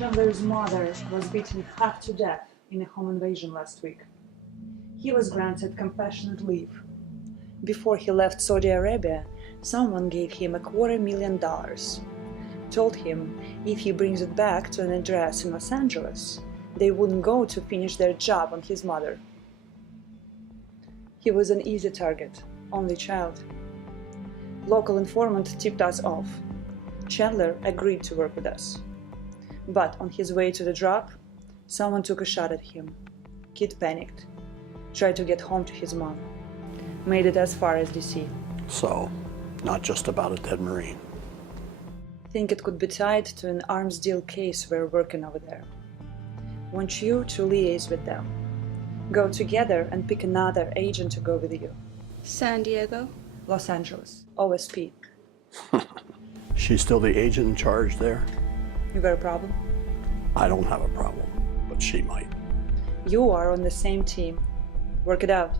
Chandler's mother was beaten half to death in a home invasion last week. He was granted compassionate leave. Before he left Saudi Arabia, someone gave him $250,000. Told him if he brings it back to an address in Los Angeles, they wouldn't go to finish their job on his mother. He was an easy target, only child. Local informant tipped us off. Chandler agreed to work with us. But on his way to the drop, someone took a shot at him. Kid panicked, tried to get home to his mom. Made it as far as DC. So, not just about a dead Marine. Think it could be tied to an arms deal case we're working over there. Want you to liaise with them. Go together and pick another agent to go with you. San Diego? Los Angeles, OSP. She's still the agent in charge there? You got a problem? I don't have a problem, but she might. You are on the same team. Work it out.